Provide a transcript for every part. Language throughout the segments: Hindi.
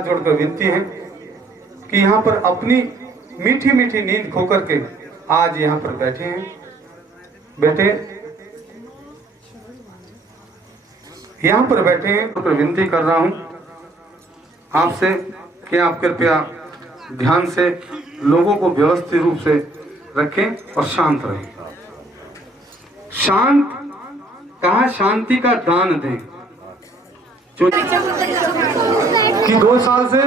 हाथ जोड़कर विनती है कि यहाँ पर अपनी मीठी मीठी नींद खो करके आज यहाँ पर बैठे हैं। बैठे यहाँ पर बैठे हैं तो विनती कर रहा हूँ आपसे कि आप कृपया ध्यान से लोगों को व्यवस्थित रूप से रखें और शांत रहें। शांत कहा, शांति का दान दें। जो कि 2 साल से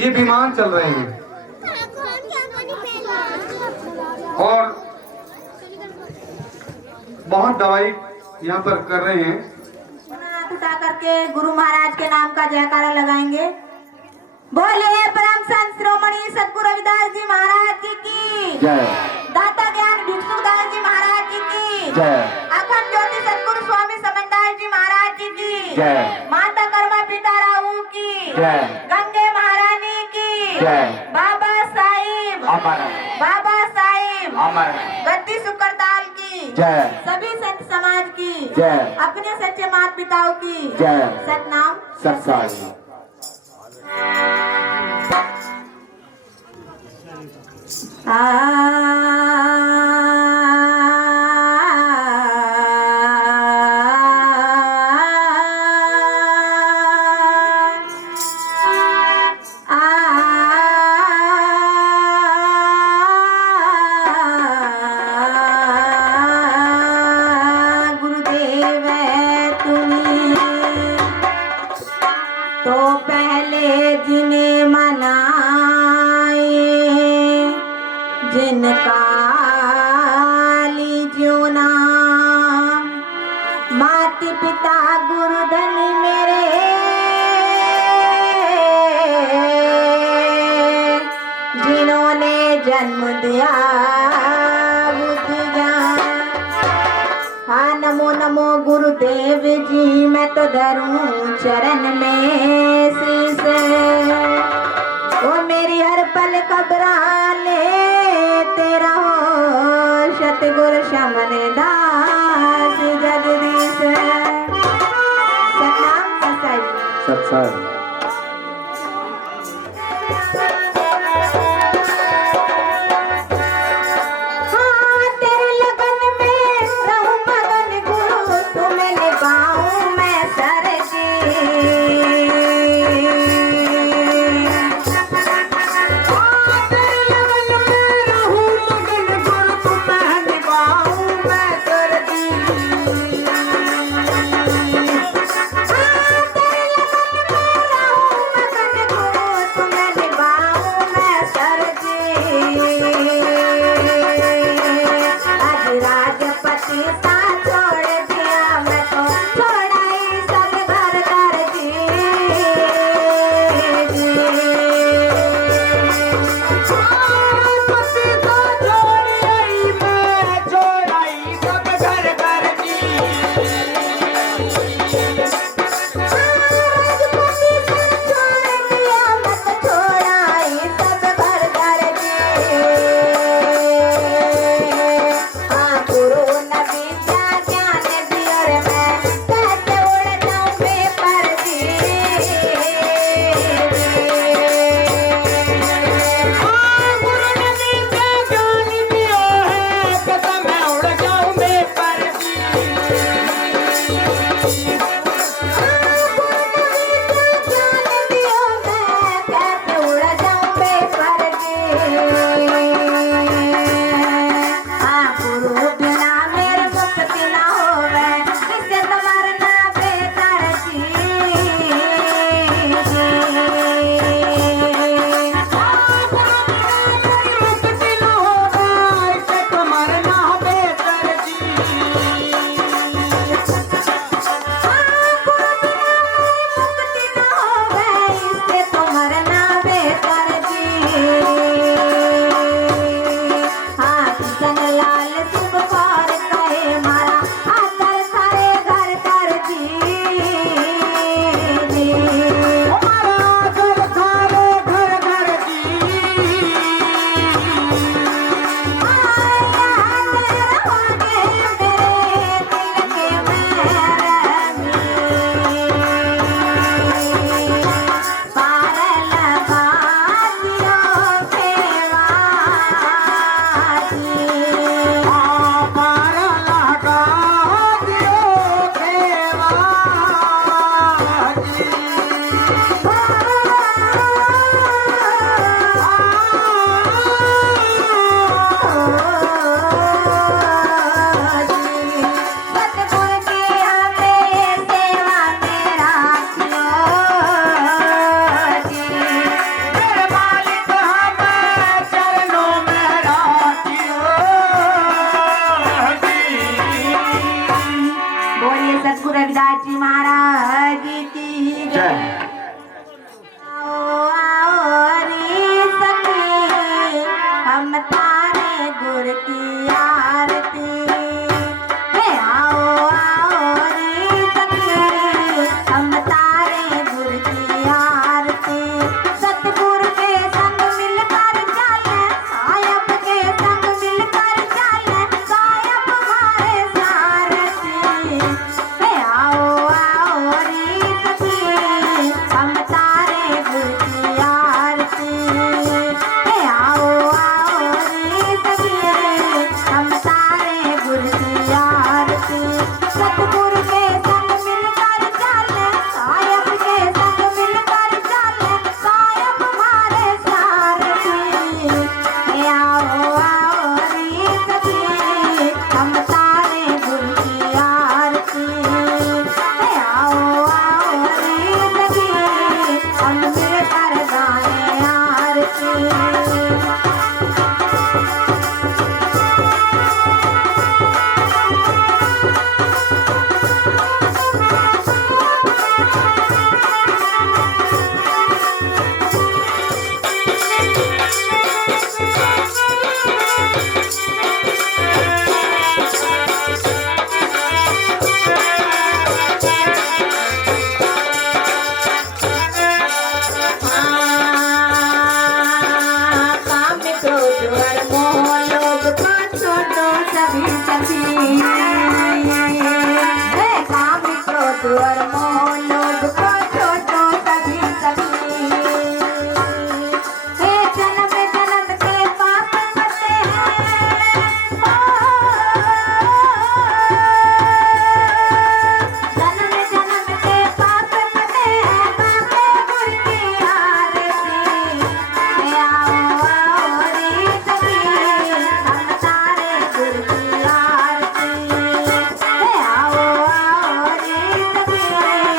ये बीमार चल रहे हैं और बहुत दवाई यहाँ पर कर रहे हैं। हाथ उठा करके गुरु महाराज के नाम का जयकारा लगाएंगे। बोलिए परम संत शिरोमणि सद्गुरु रविदास जी महाराज जी की जय। दाता ज्ञान भिक्षुदास जी महाराज जी की जय। अखंड ज्योति सद्गुरु स्वामी समनदास जी महाराज जी की जय। माता कर्मा पिता राहु की जय। गंगे महारानी की जय। बाबा साहिब अमर। बाबा साहिब अमर। गद्दी सुकरताल की जय। सभी संत समाज की जय। अपने सच्चे माता पिताओं की जय। सतनाम सत्संग। गुरुदेव तुम्ही तो पहले जिन्हें मनाए जिनका लीजियो नाम माता पिता गुरुधन मेरे जिन्होंने जन्म दिया बुद्ध ज्ञान। हाँ नमो नमो गुरुदेव जी मैं तो धरूं चरण में शीश। ओ मेरी हर पल घबराने तेरा हो सतगुरु शमन दास जगदीश। सतनाम सत्संग। सत्संग। सखी काम क्रोध और मोह लोभ को छोड़ो सभी सखी जन्म जन्म के पाप करते हैं जन्म जन्म के पाप करते हैं बापे गुरु की आरती आओ आओ रे सखी हम तारे गुरु की आरती आओ आओ रे सखी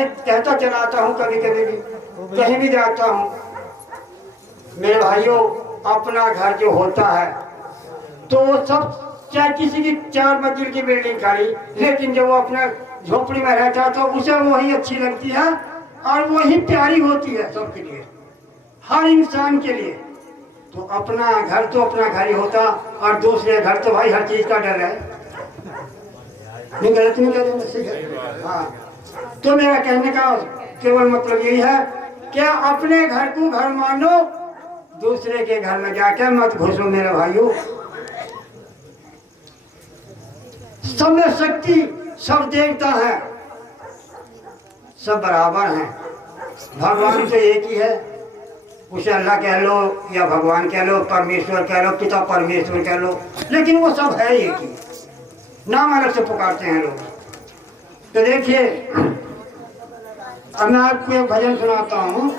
मैं कहता चलाता हूँ कभी कभी भी, कहीं भी जाता हूँ। मेरे भाइयों, अपना घर जो होता है तो वो सब, चाहे किसी की 4 मंजिल की बिल्डिंग खड़ी, लेकिन जब वो अपना झोपड़ी में रहता है तो उसे वही अच्छी लगती है और वही प्यारी होती है सबके लिए, हर इंसान के लिए। तो अपना घर तो अपना घर ही होता, और दूसरे घर तो भाई हर चीज का डर है। नहीं, गलत नहीं कह रहे। हाँ, तो मेरा कहने का केवल मतलब यही है कि अपने घर को घर मानो, दूसरे के घर में जाकर मत घुसो मेरे भाइयों। सब में शक्ति, सब देवता है, सब बराबर हैं। भगवान तो एक ही है, उसे अल्लाह कह लो या भगवान कह लो, परमेश्वर कह लो, पिता परमेश्वर कह लो, लेकिन वो सब है एक ही, नाम अलग से पुकारते हैं लोग। तो देखिए, अब मैं आपको एक भजन सुनाता हूँ।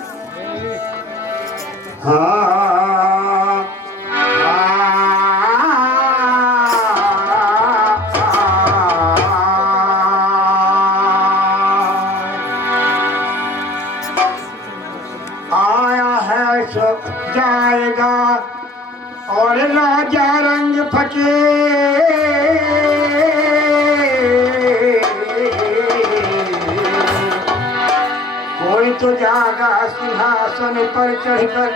आया है सब जाएगा और लाजा रंग फके, कोई तो जागा सिंहासन पर चढ़कर,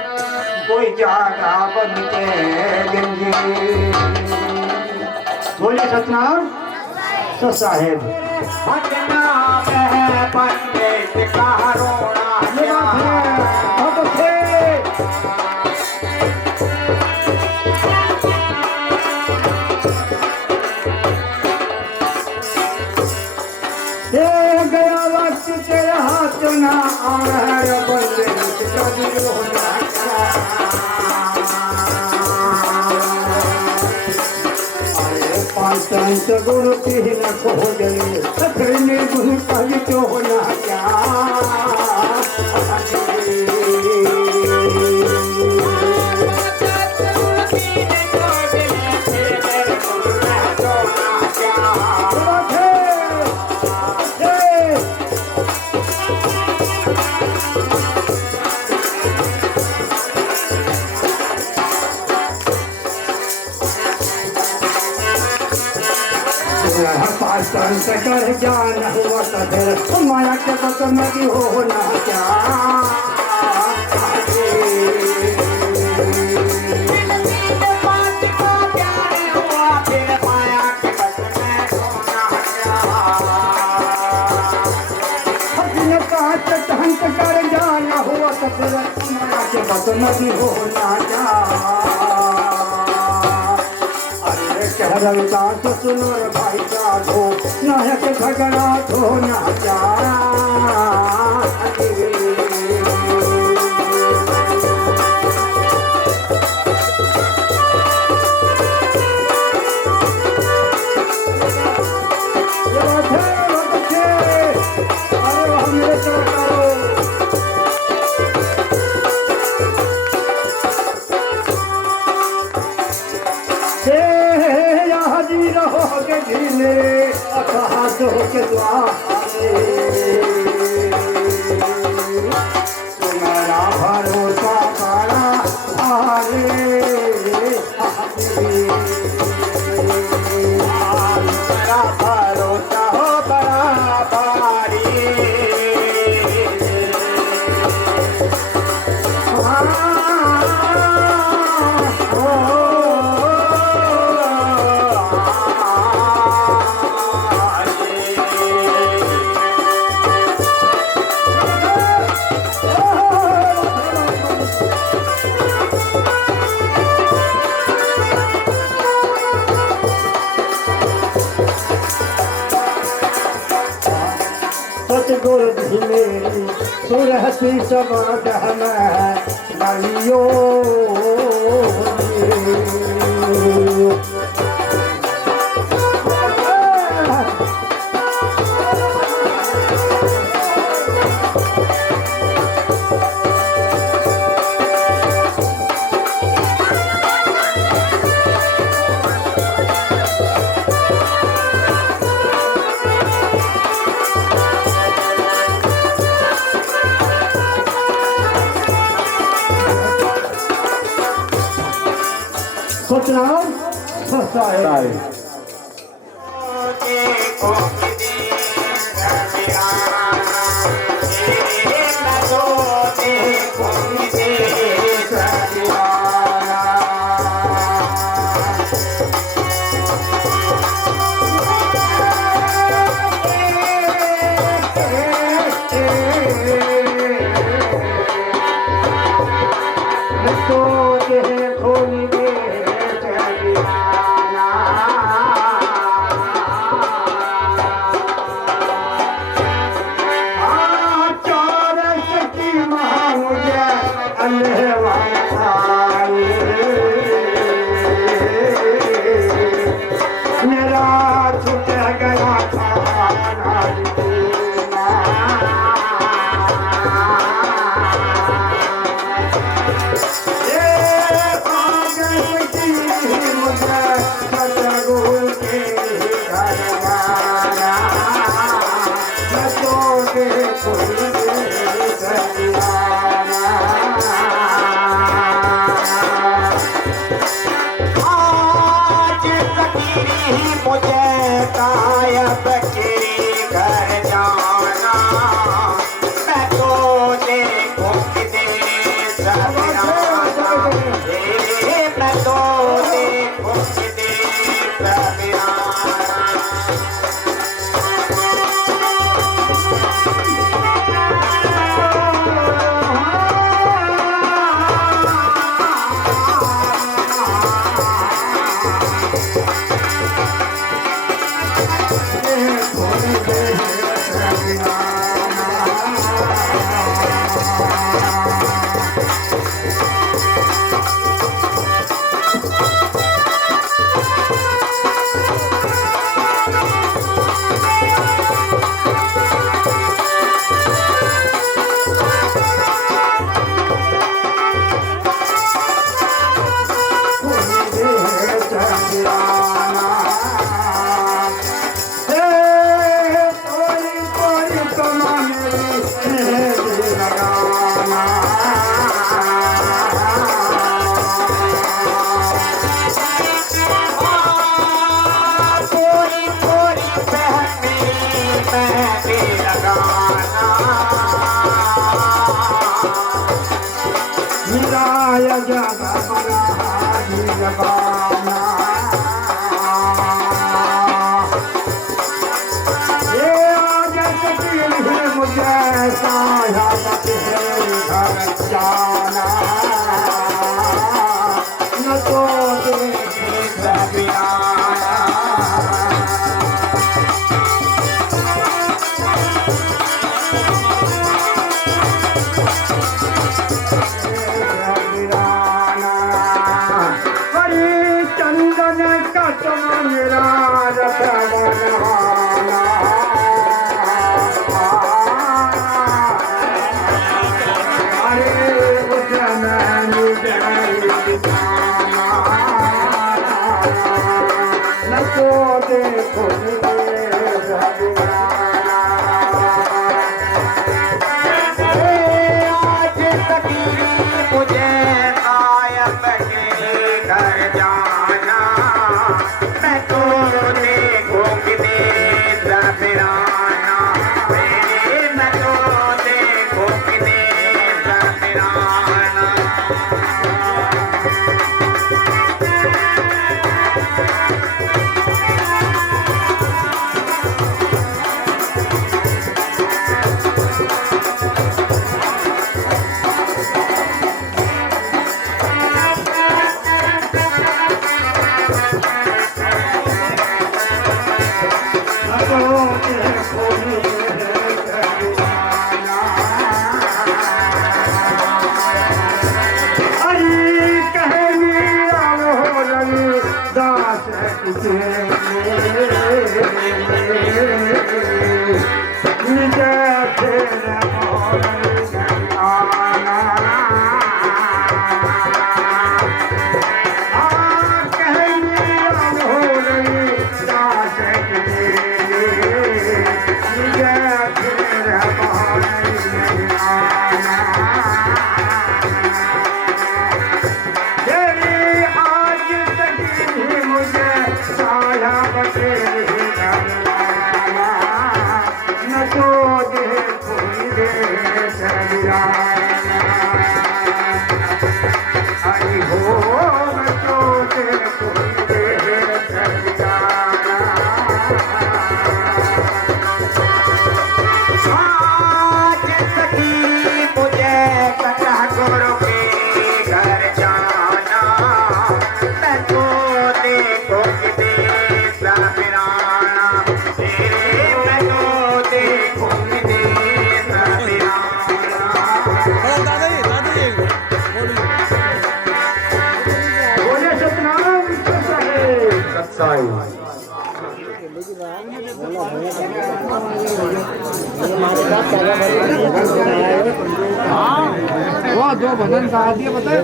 कोई जागा बन के गंजी। बोले सतनाम सो साहेब। बदनाम है पंडित का रोना क्या गया वक्त तेरे हाथ ना आया बंदे पंच गुरु की न खो गए, फिर गुरु का जो होना क्या। संत कर जान हुआ फिर माया के बस में भी होना क्या। हंस कर जाना हुआ तो फिर माया के बस में भी होना क्या। रविदास सुनो भाई साधो, नायक झगड़ा धो ना जा। तुम्हारा भरोसा बड़ा भारी, मेरा भरोसा हो बड़ा भारी। सतगुरु भी मेरी सुरहती समाज है बलियो। सतनाम सारे हरि हो बच्चों के तुझे आज सखी मुझे कथा गुरु के घर जाना, मैं तो देखो कि देश बिराना, मैं तो देखो कि देश बिराना। बोले सतनाम सत्साई। वो दो भजन गा दिए बताए।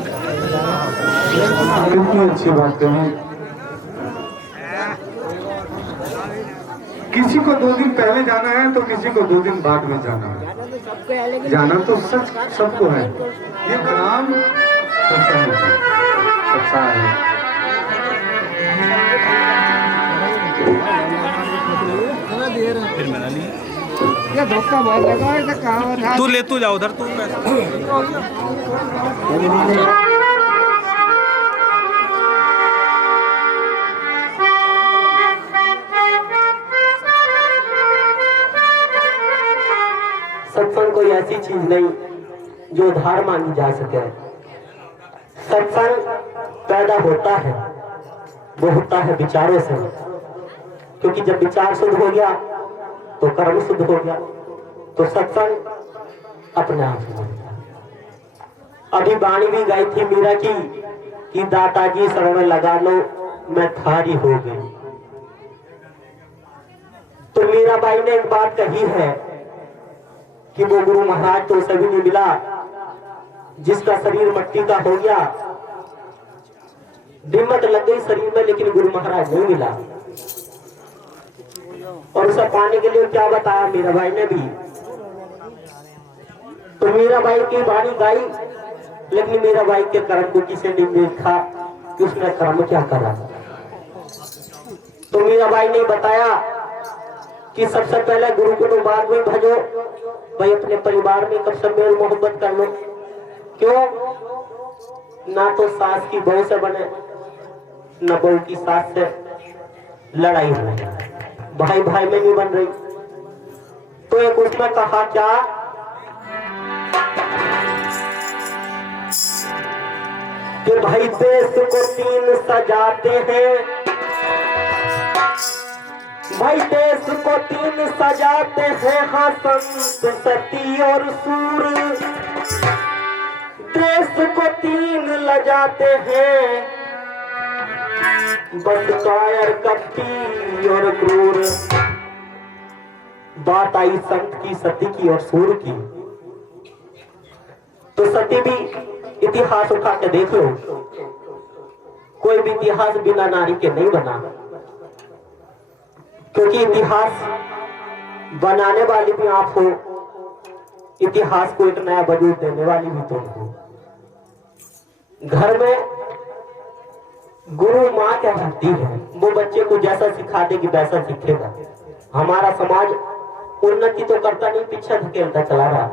कितनी अच्छी बातें हैं। किसी को 2 दिन पहले जाना है तो किसी को 2 दिन बाद में जाना है। जाना तो सच सबको है। ये नाम सच्चा है। ये धोखा बहुत लगा है, कहाँ था? तू ले, तू जा उधर तू। सत्संग कोई ऐसी चीज नहीं जो उधार मांगी जा सके। सत्संग पैदा होता है, वो होता है विचारों से, क्योंकि जब विचार शुद्ध हो गया तो कर्म शुद्ध हो गया, तो सत्संग अपने आप हो गया। अभी वाणी भी गाई थी मीरा की कि दाता जी शरण लगा लो मैं थारी हो गई। तो मीराबाई ने एक बात कही है कि वो गुरु महाराज तो सभी ने मिला, जिसका शरीर मट्टी का हो गया, दिम्मत लग गई शरीर में, लेकिन गुरु महाराज नहीं मिला। और उसे पाने के लिए क्या बताया मीराबाई ने भी। तो मीराबाई की वाणी गाई, लेकिन मीराबाई के कर्म को किसी ने देखा कि उसने कर्म क्या करा। तो मीराबाई ने बताया कि सबसे पहले गुरु को तो बाद में भजो, भाई अपने परिवार में कब से मेल मोहब्बत कर लो। क्यों? ना तो सास की बहू से बने, न बहू की सास से लड़ाई हो, भाई भाई में नहीं बन रही। तो एक उसमें कहा क्या कि भाई देश को 3 सजाते हैं, भाई देश को 3 सजाते हैं, हाँ संत सती और सूर। देश को 3 लजाते हैं, बस कायर कपटी और क्रूर। बात आई संत की, सती की और सूर की। तो सती भी इतिहास उठा के देख लो, कोई भी इतिहास बिना नारी के नहीं बना, क्योंकि इतिहास बनाने वाली भी आप हो, इतिहास को एक नया वजूद देने वाली भी तुम हो। घर में गुरु माँ क्या करती है, वो बच्चे को जैसा सिखा देगी वैसा सीखेगा। हमारा समाज उन्नति तो करता नहीं, पीछे धकेलता चला रहा।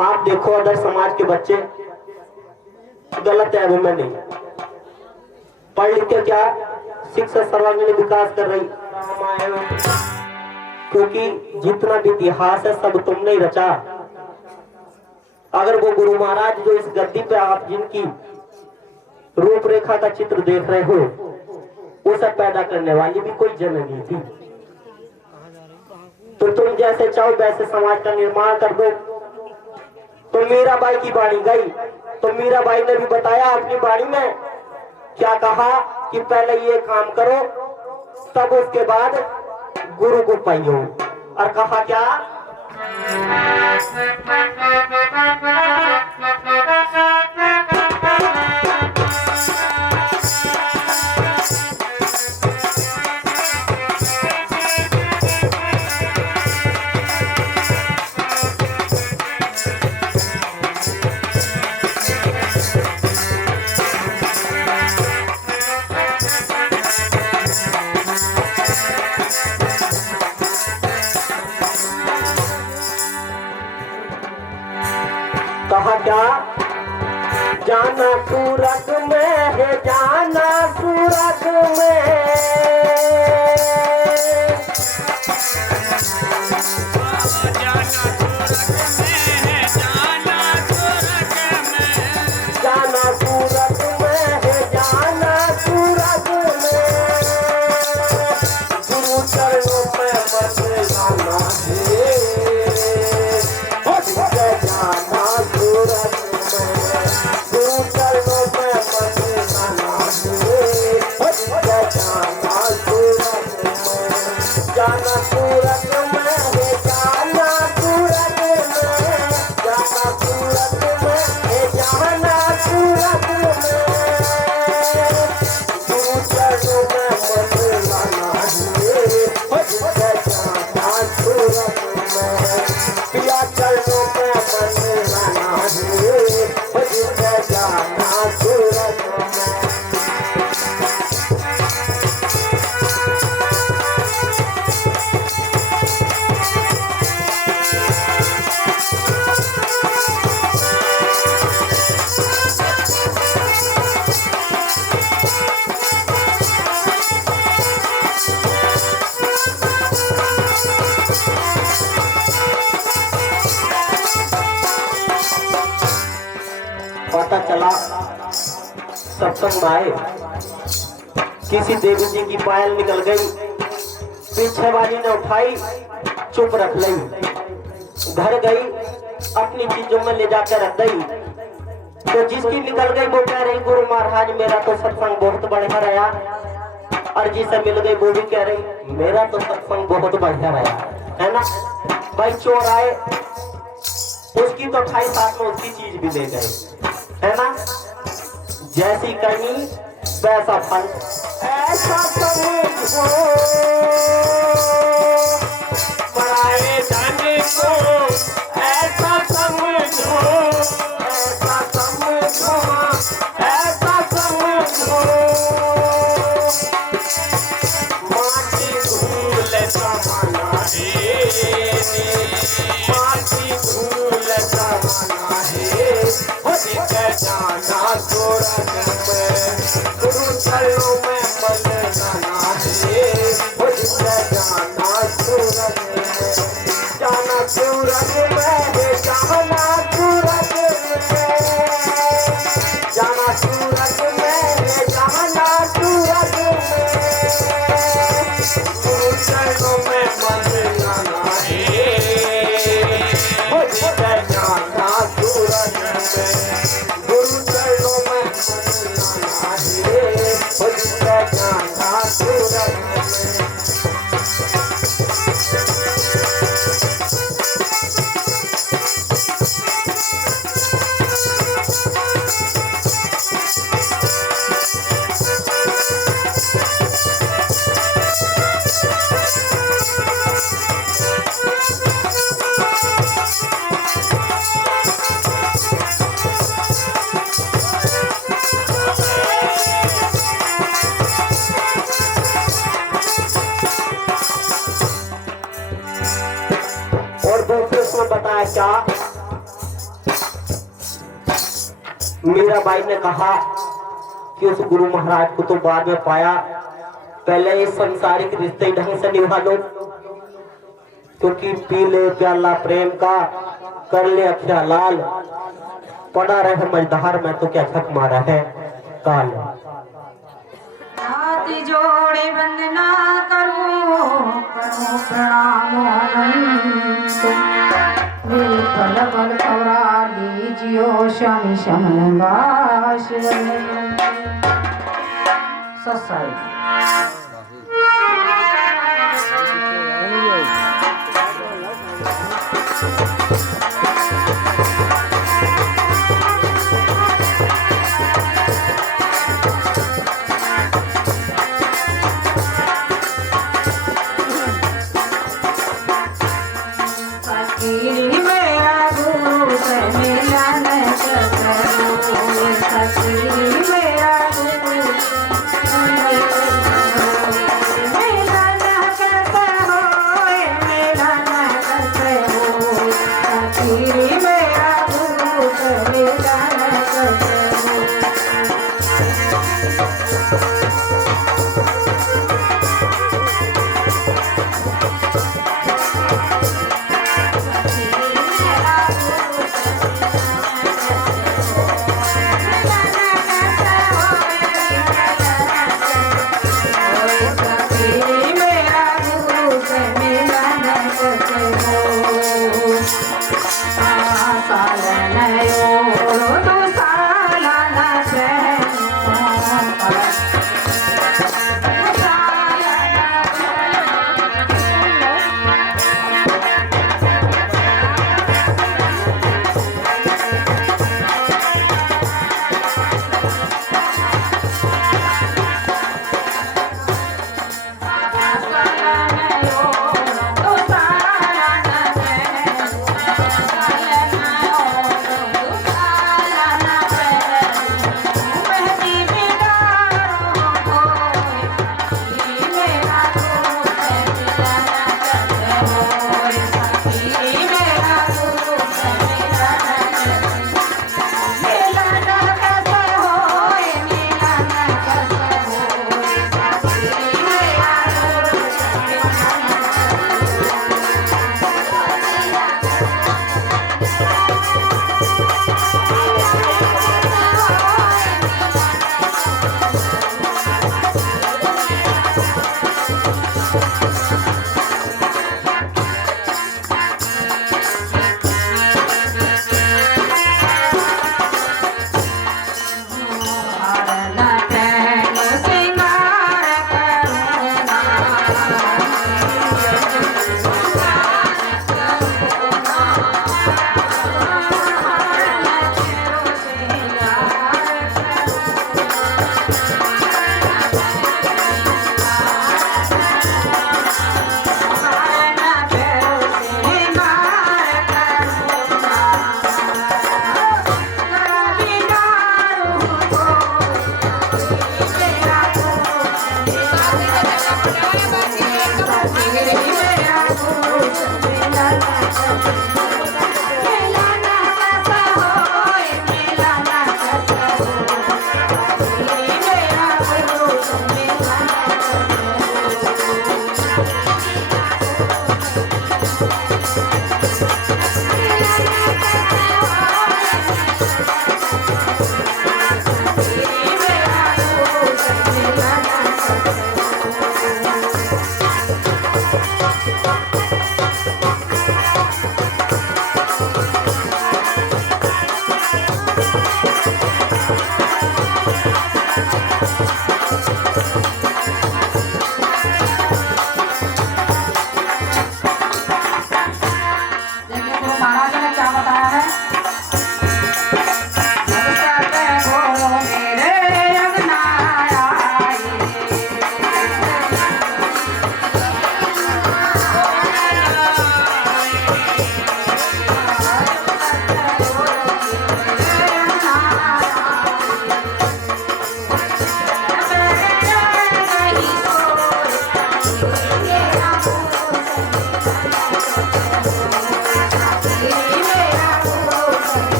आप देखो अदर समाज के बच्चे, गलत है वो मैं नहीं, पढ़ लिख के क्या शिक्षा सर्वांगीण विकास कर रही, क्योंकि जितना भी इतिहास है सब तुमने ही रचा। अगर वो गुरु महाराज जो इस गद्दी पे आप जिनकी रूपरेखा का चित्र देख रहे हो, उसे पैदा करने वाली भी कोई जननी थी। तो तुम जैसे चाहो वैसे समाज का निर्माण कर दो। तो मीराबाई की वाणी गई, तो मीराबाई ने भी बताया अपनी वाणी में क्या कहा कि पहले ये काम करो, तब उसके बाद गुरु को पाइयो। और कहा क्या क्या? जाना सूरत में है, जाना सूरत में, जाना सूरत में है, जाना सूरत में, गुरु चरणों में बस जाना है, जाना सूरत में, गुरु चरणों में बस जाना है, जाना सूरत में, जाना सूरत में है, जाना सूरत में, जाना सूरत में है, जाना सूरत में, गुरु चरणों में बस जाना है, जाना सूरत में, पिया चरणों में बस जाना है, जाना सूरत में। पता चला सत्संग में आए, किसी देवी जी की पायल निकल गई, पीछे वाली ने उठाई, चुप रख ली, घर गई, अपनी चीजों में ले जाकर रख गई। तो जिसकी निकल गई वो कह रही गुरु महाराज मेरा तो सत्संग बहुत बढ़िया रहा, और जिसे मिल गई वो भी कह रही मेरा तो सत्संग बहुत बढ़िया रहा, है ना भाई। चोर आए, उसकी तो 28 साल में उसकी चीज भी ले गए, है ना। जैसी करनी वैसा फल, ऐसा समझो पराए धन को, ऐसा समझो, ऐसा समझो, ऐसा समझो, माटी धूल समाना है, माटी धूल समाना है, जाना सूरत में, गुरु चरणों में बस जाना है, जाना सूरत में, जाना सूरत में, जाना सूरत में, जाना सूरत में, जाना सूरत में, गुरु चरणों में बस जाना है, जाना सूरत में, गुरु चरणों में जाना है, जाना सूरत में। बताया क्या, मीराबाई ने कहा कि उस गुरु महाराज को तो बाद में पाया, पहले इस संसारिक रिश्ते ढंग से निभा लो, क्योंकि पी ले प्याला प्रेम का, कर ले अखिया लाल, पड़ा रहे मझधार में तो क्या छक मारा है काल। हाथ जोड़े वंदना करो, करो प्रणाम फल फल कवरा लीजियो स्वामी शमन वास ससाई।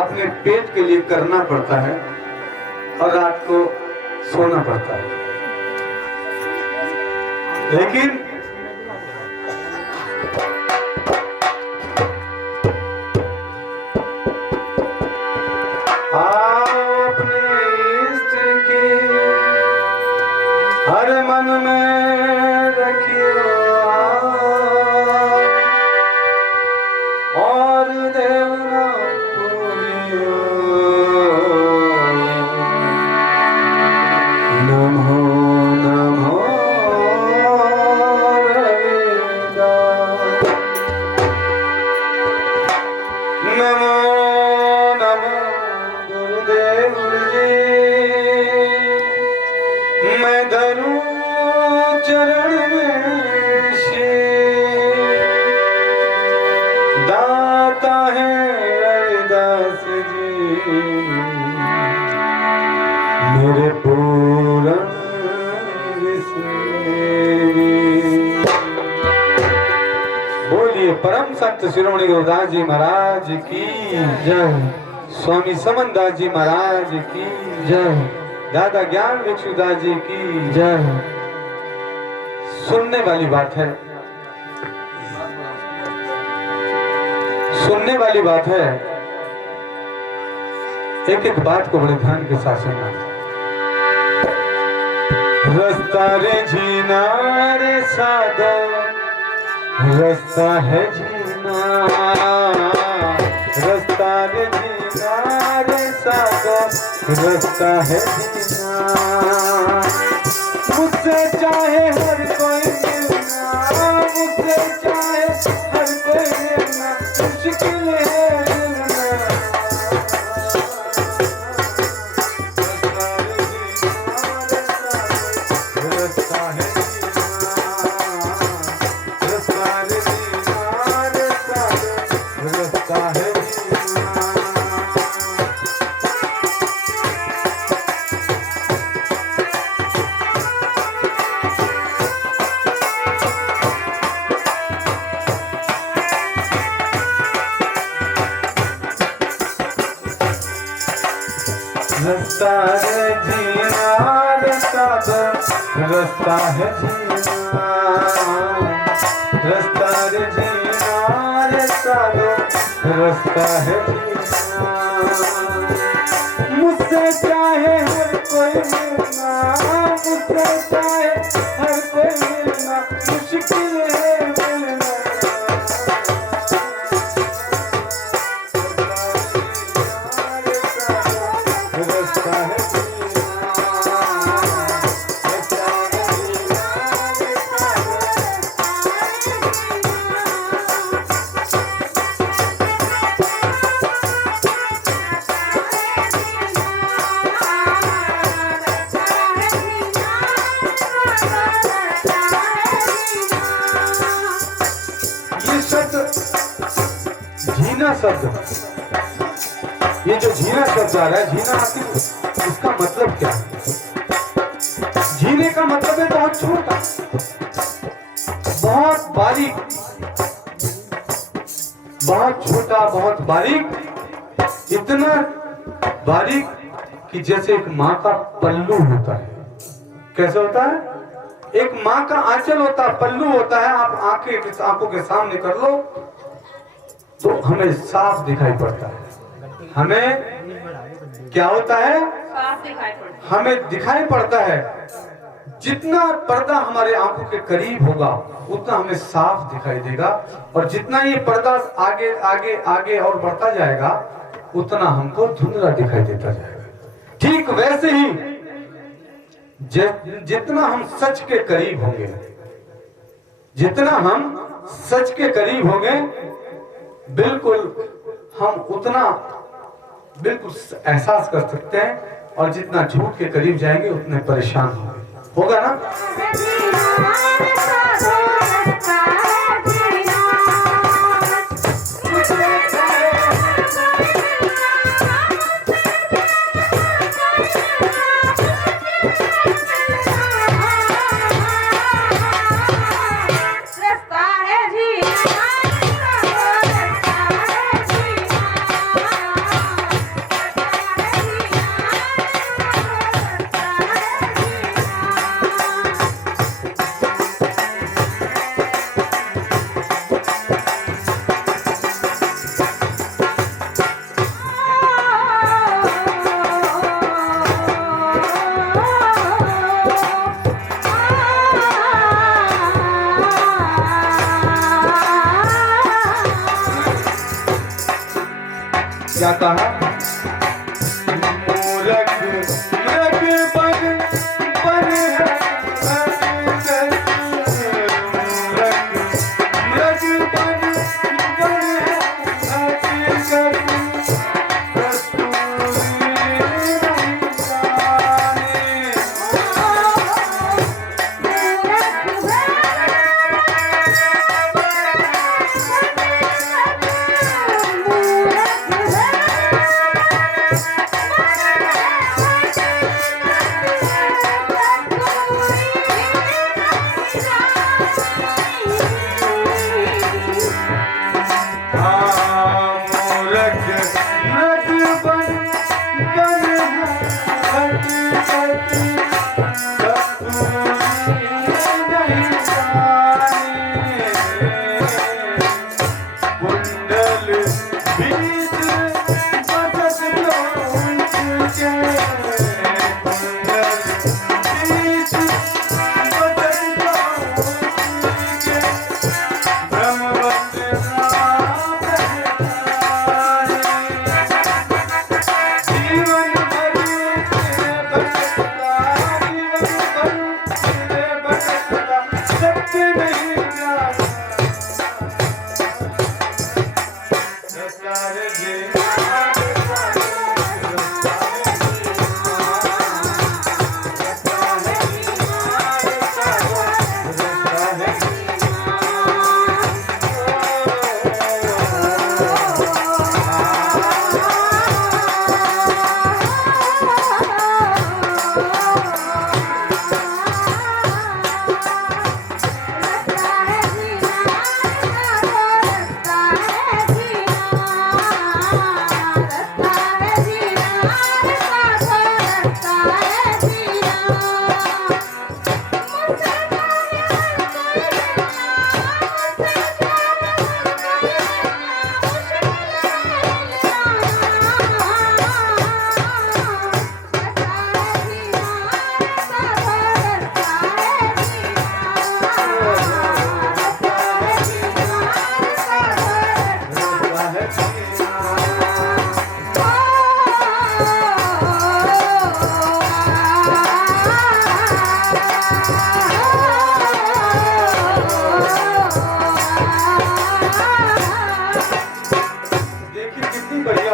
अपने पेट के लिए करना पड़ता है और रात को सोना पड़ता है। लेकिन अपने इष्ट की हर मन में रखियो और देवना पूजियो। नमो नमो रविदास, नमो नमो गुरुदेव जी। मैं धरूं चरण में शीश, दाता है रविदास जी मेरे पूरन विश्व। बोलिए परम संत शिरोमणि गुरुदास जी महाराज की जय, स्वामी समनदास जी महाराज की जय, दादा ज्ञान भिक्षुदास जी की जय। सुनने वाली बात है, सुनने वाली बात है। एक एक बात को बड़े ध्यान के साथ सुनना। रास्ता रे जीना रे सादा, रास्ता है जीना, रास्ता रे जीना रे सादा, रास्ता है जीना। मुझसे चाहे हर कोई मिलना, मुझसे चाहे हर कोई मिलना, मुश्किल है मिलना। रास्ता है रास्ता है रास्ता है जीना, रास्ता रास्ता है जीना, रास्ता रे जीना रास्ता रास्ता है जीना। मुझसे चाहे हर कोई मिलना, मुझसे चाहे हर कोई मिलना, मुश्किल है मिलना। रास्ता है झीना शब्द, ये जो झीना शब्द आ रहा है, झीना आखिर इसका मतलब क्या है? झीने का मतलब है बहुत छोटा, बहुत बारीक, बहुत छोटा, बहुत बारीक, इतना बारीक कि जैसे एक माँ का पल्लू होता है। कैसे होता है? एक माँ का आंचल होता है, पल्लू होता है। आप आंखों के सामने कर लो तो हमें साफ दिखाई पड़ता है। हमें क्या होता है? साफ दिखाई पड़ता है। हमें दिखाई पड़ता है। जितना पर्दा हमारे आंखों के करीब होगा उतना हमें साफ दिखाई देगा, और जितना ये पर्दा आगे आगे आगे और बढ़ता जाएगा उतना हमको धुंधला दिखाई देता जाएगा। ठीक वैसे ही जितना हम सच के करीब होंगे, जितना हम सच के करीब होंगे, बिल्कुल हम उतना बिल्कुल एहसास कर सकते हैं, और जितना झूठ के करीब जाएंगे उतने परेशान होंगे। होगा ना? क्या कहा? मूरख मृग बन बन है हकीकत, मूरख मृग बन बन है हकीकत, कस्तूरी नहीं जाने।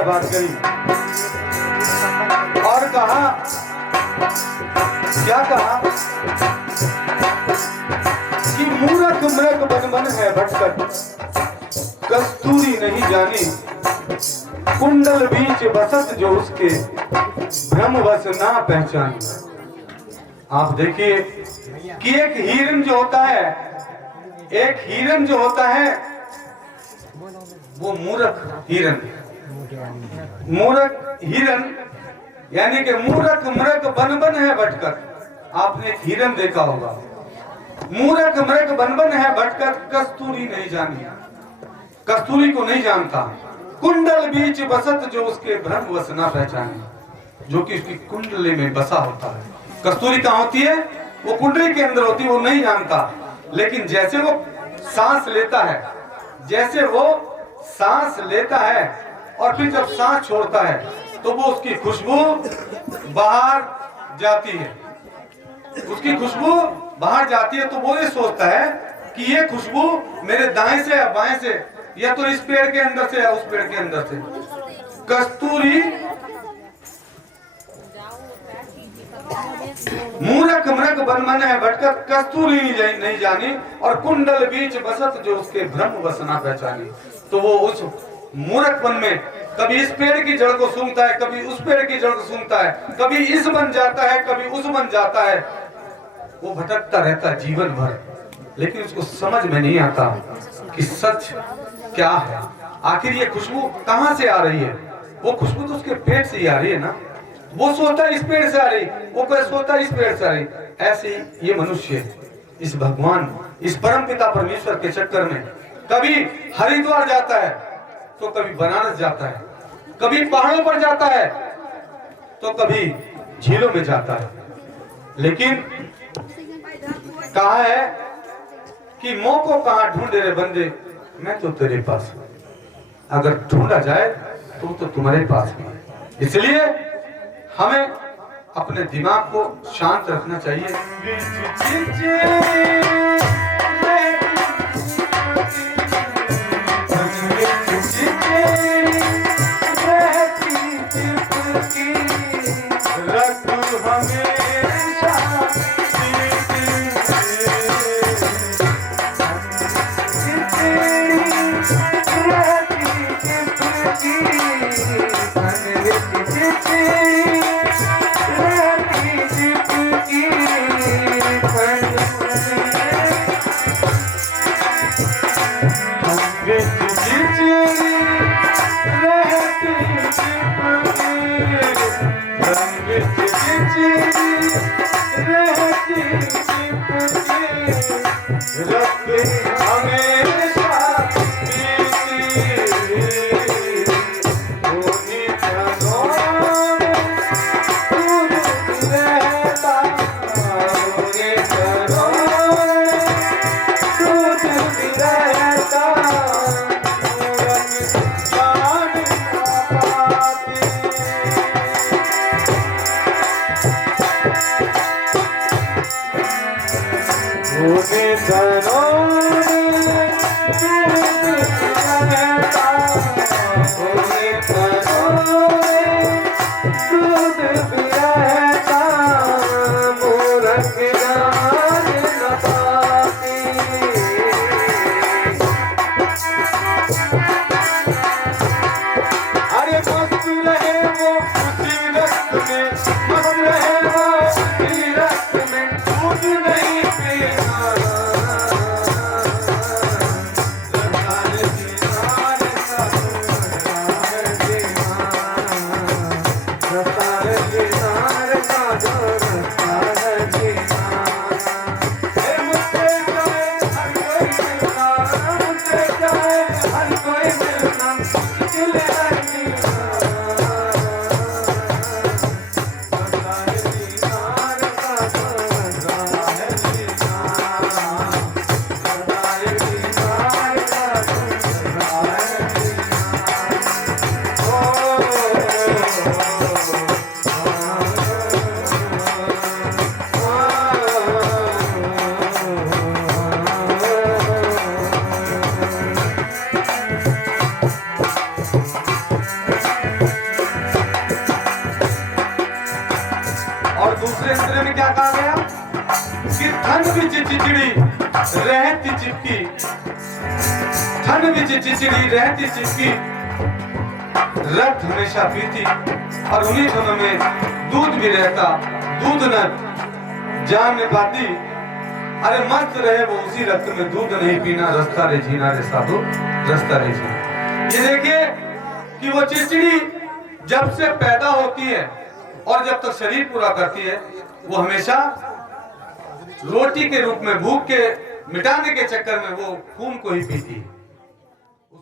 बात करी और कहा, क्या कहा कि मूरख मृग बन बन है भटकत, कस्तूरी नहीं जानी, कुंडल बीच बसत जो उसके भ्रम बस ना पहचानी। आप देखिए कि एक हिरन जो होता है, एक हिरन जो होता है वो मूरख हिरन, मूरख हिरन यानी कि मूरख मृग बन बन है भटकर। आपने एक हिरन देखा होगा, मूरख मृग बन बन है भटकर, कस्तूरी नहीं जानी, कस्तूरी को नहीं जानता, कुंडल बीच बसत जो उसके भ्रम वश ना पहचाने, जो कि उसकी कुंडली में बसा होता है। कस्तूरी कहाँ होती है? वो कुंडली के अंदर होती है, वो नहीं जानता। लेकिन जैसे वो सांस लेता है, जैसे वो सांस लेता है और फिर जब सांस छोड़ता है तो वो उसकी खुशबू बाहर जाती है, उसकी खुशबू बाहर जाती है। तो वो ये सोचता है कि ये खुशबू मेरे दाएं से या बाएं से, या तो इस पेड़ के अंदर से या उस पेड़ के अंदर से। कस्तूरी मूरख मृग बन बन है भटकर, कस्तूरी नहीं जानी, और कुंडल बीच बसत जो उसके भ्रम वश ना पहचानी। तो वो उस मूर्खपन में कभी इस पेड़ की जड़ को सूंघता है, कभी उस पेड़ की जड़ को सूंघता है, कभी इस बन जाता है, कभी उस बन जाता है। वो भटकता रहता है जीवन भर, लेकिन उसको समझ में नहीं आता कि सच क्या है। आखिर ये खुशबू कहाँ से आ रही है? वो खुशबू तो उसके पेट से ही आ रही है ना। वो सोचता है इस पेड़ से आ रही, वो सोचता है इस पेड़ से आ रही। ऐसे ही ये मनुष्य इस भगवान, इस परम पिता परमेश्वर के चक्कर में कभी हरिद्वार जाता है तो कभी बनारस जाता है, कभी पहाड़ों पर जाता है तो कभी झीलों में जाता है। लेकिन कहा है कि मोह को कहां ढूंढे रे बंदे, मैं तो तेरे पास। अगर ढूंढा जाए तो तुम्हारे पास भी है। इसलिए हमें अपने दिमाग को शांत रखना चाहिए। चिचड़ी रहती चिपकी, रक्त हमेशा पीती और उन्हीं दोनों में दूध भी रहता, दूध न जान न पाती। अरे मस्त रहे वो उसी रक्त में, दूध नहीं पीना रास्ता रे जीना रे साधु, रास्ता रे जीना। ये देखिए कि वो चिचड़ी जब से पैदा होती है और जब तक शरीर पूरा करती है, वो हमेशा रोटी के रूप में भूख के मिटाने के चक्कर में वो खून को ही पीती है।